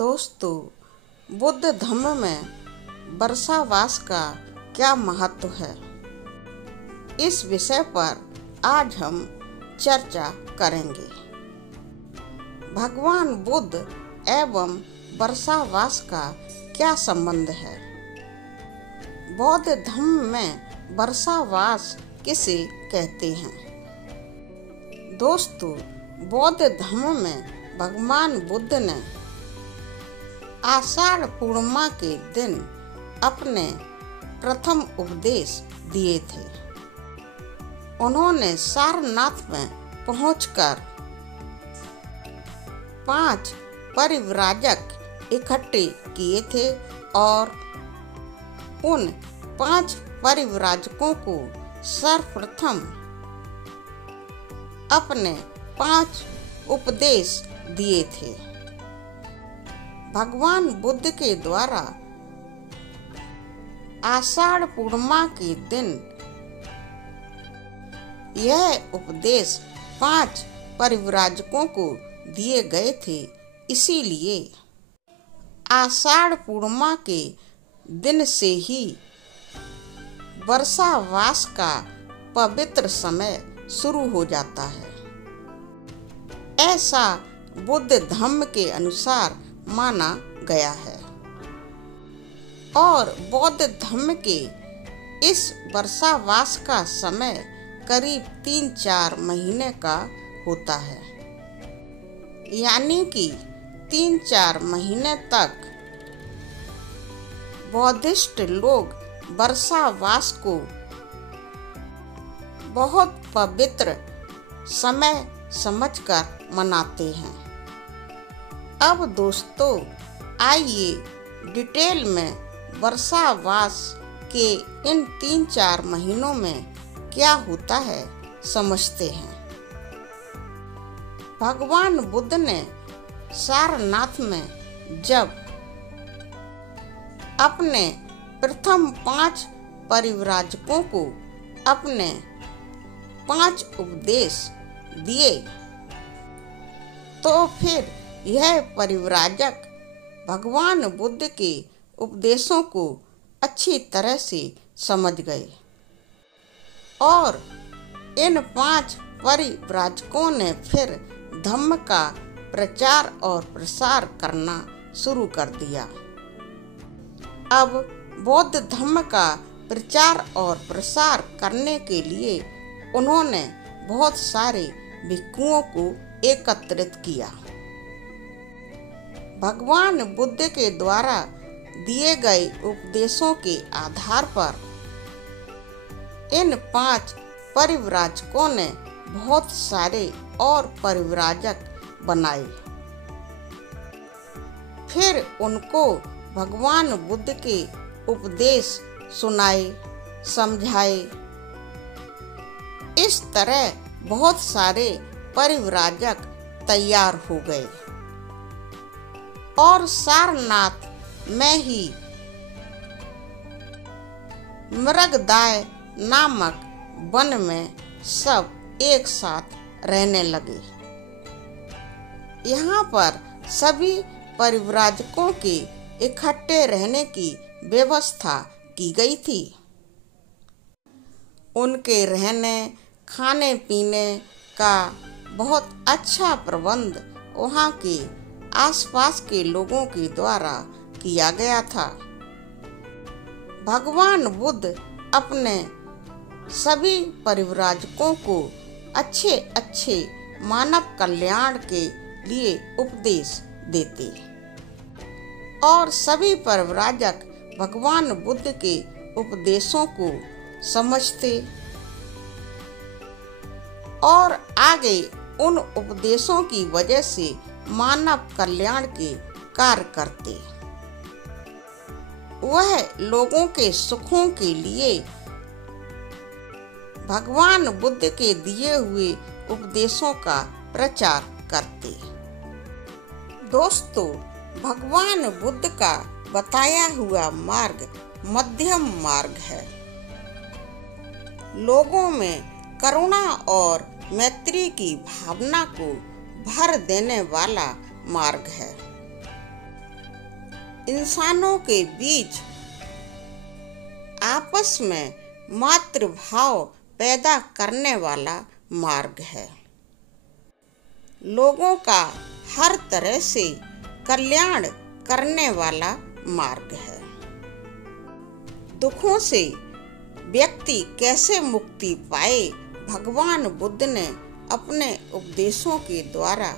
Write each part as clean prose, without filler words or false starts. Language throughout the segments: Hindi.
दोस्तों, बुद्ध धम्म में वर्षावास का क्या महत्व है, इस विषय पर आज हम चर्चा करेंगे। भगवान बुद्ध एवं वर्षावास का क्या संबंध है? बौद्ध धम्म में वर्षावास किसे कहते हैं? दोस्तों, बौद्ध धम्म में भगवान बुद्ध ने आषाढ़ पूर्णिमा के दिन अपने प्रथम उपदेश दिए थे। उन्होंने सारनाथ में पहुंचकर 5 परिव्राजक इकट्ठे किए थे और उन 5 परिव्राजकों को सर्वप्रथम अपने 5 उपदेश दिए थे। भगवान बुद्ध के द्वारा आषाढ़ पूर्णिमा के दिन यह उपदेश 5 परिव्राजकों को दिए गए थे। इसीलिए आषाढ़ पूर्णिमा के दिन से ही वर्षावास का पवित्र समय शुरू हो जाता है। ऐसा बुद्ध धम्म के अनुसार माना गया है और बौद्ध धम्म के इस वर्षावास का समय करीब 3-4 महीने का होता है, यानी कि 3-4 महीने तक बौद्धिस्ट लोग वर्षावास को बहुत पवित्र समय समझकर मनाते हैं। अब दोस्तों, आइए डिटेल में वर्षावास के इन 3-4 महीनों में क्या होता है समझते हैं। भगवान बुद्ध ने सारनाथ में जब अपने प्रथम 5 परिव्राजकों को अपने 5 उपदेश दिए, तो फिर यह परिव्राजक भगवान बुद्ध के उपदेशों को अच्छी तरह से समझ गए और इन 5 परिव्राजकों ने फिर धम्म का प्रचार और प्रसार करना शुरू कर दिया। अब बौद्ध धम्म का प्रचार और प्रसार करने के लिए उन्होंने बहुत सारे भिक्षुओं को एकत्रित किया। भगवान बुद्ध के द्वारा दिए गए उपदेशों के आधार पर इन 5 परिव्राजकों ने बहुत सारे और परिव्राजक बनाए। फिर उनको भगवान बुद्ध के उपदेश सुनाए, समझाए। इस तरह बहुत सारे परिव्राजक तैयार हो गए और सारनाथ में ही मृगदाय नामक वन में सब एक साथ रहने लगे। यहाँ पर सभी परिव्राजकों के इकट्ठे रहने की व्यवस्था की गई थी। उनके रहने खाने पीने का बहुत अच्छा प्रबंध वहाँ के आसपास के लोगों के द्वारा किया गया था। भगवान बुद्ध अपने सभी परिव्राजकों को अच्छे अच्छे मानव कल्याण के लिए उपदेश देते और सभी परिव्राजक भगवान बुद्ध के उपदेशों को समझते और आगे उन उपदेशों की वजह से मानव कल्याण के कार्य करते। वह लोगों के सुखों के लिए भगवान बुद्ध के दिए हुए उपदेशों का प्रचार करते। दोस्तों, भगवान बुद्ध का बताया हुआ मार्ग मध्यम मार्ग है। लोगों में करुणा और मैत्री की भावना को भर देने वाला मार्ग है। इंसानों के बीच आपस में मातृभाव पैदा करने वाला मार्ग है। लोगों का हर तरह से कल्याण करने वाला मार्ग है। दुखों से व्यक्ति कैसे मुक्ति पाए, भगवान बुद्ध ने अपने उपदेशों के द्वारा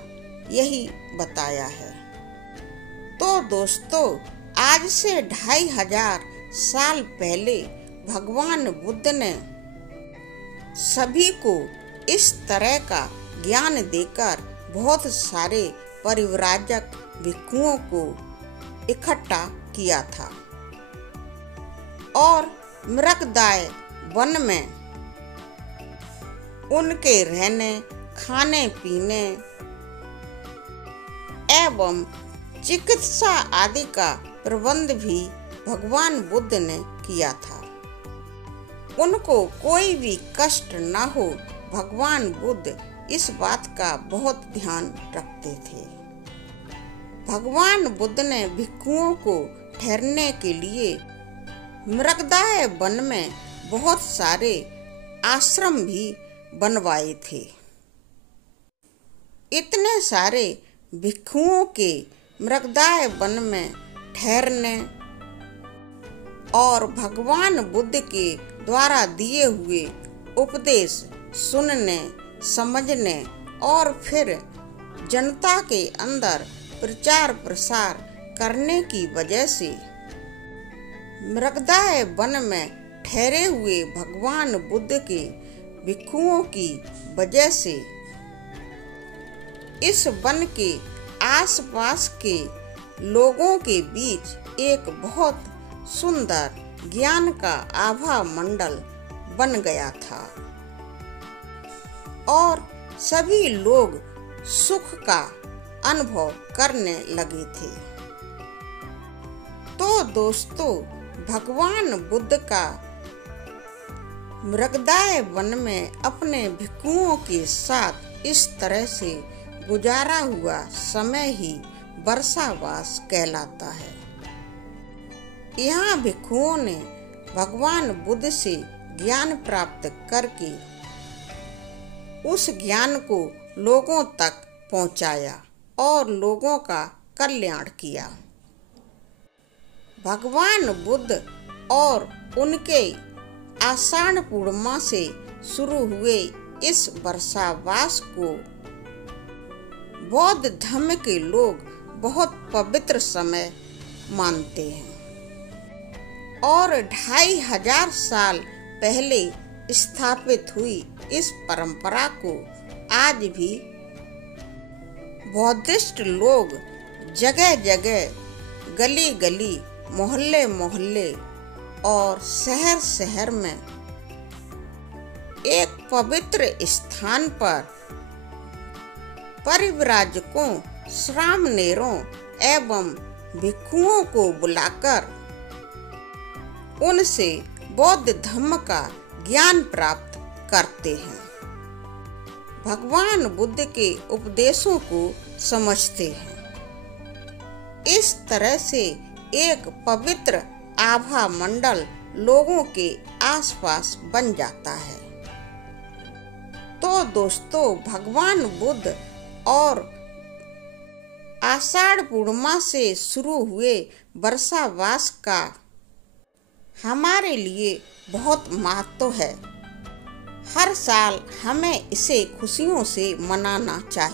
यही बताया है। तो दोस्तों, आज से 2500 साल पहले भगवान बुद्ध ने सभी को इस तरह का ज्ञान देकर बहुत सारे परिव्राजक भिक्षुओं को इकट्ठा किया था और मृगदाय वन में उनके रहने, खाने पीने एवं चिकित्सा आदि का प्रबंध भी भगवान बुद्ध ने किया था। उनको कोई भी कष्ट न हो, भगवान बुद्ध इस बात का बहुत ध्यान रखते थे। भगवान बुद्ध ने भिक्षुओं को ठहरने के लिए मृगदाय वन में बहुत सारे आश्रम भी बनवाए थे। इतने सारे भिक्षुओं के मृगदाय वन में ठहरने और भगवान बुद्ध के द्वारा दिए हुए उपदेश सुनने, समझने और फिर जनता के अंदर प्रचार प्रसार करने की वजह से मृगदाय वन में ठहरे हुए भगवान बुद्ध के भिक्षुओं की वजह से इस वन के आसपास के लोगों के बीच एक बहुत सुंदर ज्ञान का आभा मंडल बन गया था और सभी लोग सुख का अनुभव करने लगे थे। तो दोस्तों, भगवान बुद्ध का मृगदाय वन में अपने भिक्षुओं के साथ इस तरह से गुजारा हुआ समय ही वर्षावास कहलाता है। यहाँ भिक्षुओं ने भगवान बुद्ध से ज्ञान प्राप्त करके उस ज्ञान को लोगों तक पहुँचाया और लोगों का कल्याण किया। भगवान बुद्ध और उनके आषाढ़ पूर्णिमा से शुरू हुए इस वर्षावास को बौद्ध धर्म के लोग बहुत पवित्र समय मानते हैं और 2500 साल पहले स्थापित हुई इस परंपरा को आज भी बौद्धिस्ट लोग जगह जगह, गली गली, मोहल्ले मोहल्ले और शहर शहर में एक पवित्र स्थान पर परिव्राजकों, श्रामणेरों एवं भिक्षुओं को बुलाकर उनसे बौद्ध धर्म का ज्ञान प्राप्त करते हैं, भगवान बुद्ध के उपदेशों को समझते हैं। इस तरह से एक पवित्र आभा मंडल लोगों के आसपास बन जाता है। तो दोस्तों, भगवान बुद्ध और आषाढ़ पूर्णिमा से शुरू हुए वर्षावास का हमारे लिए बहुत महत्व है। हर साल हमें इसे खुशियों से मनाना चाहिए।